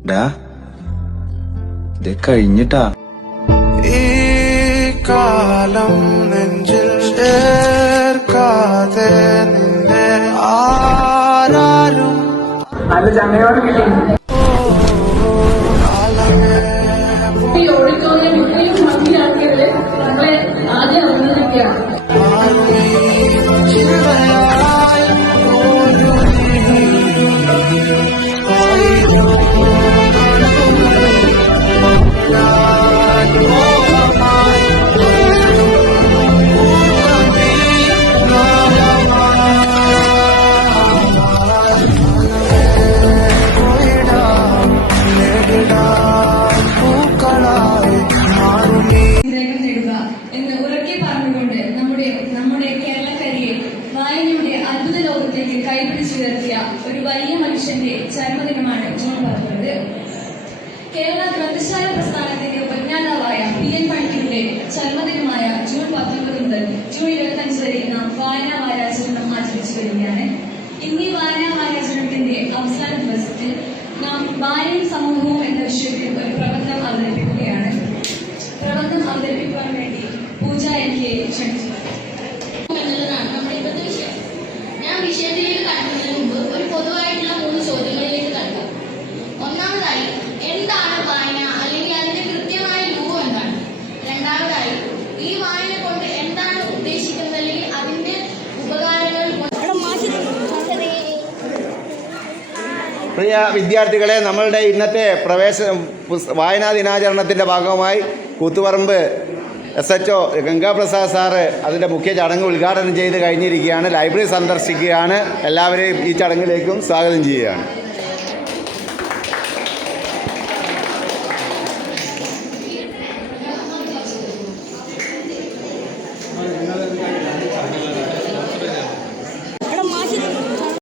ഇത് കഴിഞ്ഞിട്ടാ ഈ കാലം നെഞ്ചിൽ ചേർക്കാതെ നിന്നെ ആരാരും എന്ന് ഉറക്കെ പറഞ്ഞുകൊണ്ട് നമ്മുടെ കേരളക്കരയെ വായനയുടെ അത്ഭുത ലോകത്തേക്ക് കൈപിടിച്ചുയർത്തിയ ഒരു വലിയ മനുഷ്യന്റെ ചരമദിനമാണ് ജൂൺ 19. കേരള ഗ്രന്ഥശാല പ്രസ്ഥാനത്തിന്റെ ഉപജ്ഞാതാവായ PN പണിക്കരുടെ ചരമദിനമായ ജൂൺ 19 മുതൽ ജൂൺ 25 വരെ നാം വായനാ വാരാചരണം ആചരിച്ചു വരികയാണ്. ഇന്നീ വായനാ വാരാചരണത്തിന്റെ അവസാന ദിവസത്തിൽ നാം വായനയും സമൂഹവും എന്ന വിഷയത്തിൽ ഒരു പ്രബന്ധം അവതരിപ്പിക്കുകയാണ്. പ്രബന്ധം അവതരിപ്പിക്കുവാൻ വേണ്ടി പൂജ എനിക്ക് ക്ഷണിച്ചു എന്നുള്ളതാണ് നമ്മുടെ ഇപ്പോഴത്തെ വിഷയം. ഞാൻ വിഷയത്തിലേക്ക് കടക്കുന്നതിന് മുമ്പ് ഒരു പൊതുവായിട്ടുള്ള 3 ചോദ്യങ്ങളിലേക്ക് കടക്കാം. ഒന്നാമതായി, എന്താണ് വായന, അല്ലെങ്കിൽ അതിന്റെ കൃത്യമായ രൂപം എന്താണ്? രണ്ടാമതായി, ഈ വായന കൊണ്ട് എന്താണ് ഉദ്ദേശിക്കുന്നത്, അല്ലെങ്കിൽ അതിന്റെ ഉപകാരങ്ങൾ. പ്രിയ വിദ്യാർത്ഥികളെ, നമ്മളുടെ ഇന്നത്തെ വായനാ ദിനാചരണത്തിൻ്റെ ഭാഗമായി കൂത്തുപറമ്പ് SHO ഗംഗാപ്രസാദ് സാറ് അതിൻ്റെ മുഖ്യ ചടങ്ങ് ഉദ്ഘാടനം ചെയ്ത് കഴിഞ്ഞിരിക്കുകയാണ്. ലൈബ്രറി സന്ദർശിക്കുകയാണ്. എല്ലാവരെയും ഈ ചടങ്ങിലേക്കും സ്വാഗതം ചെയ്യുകയാണ്.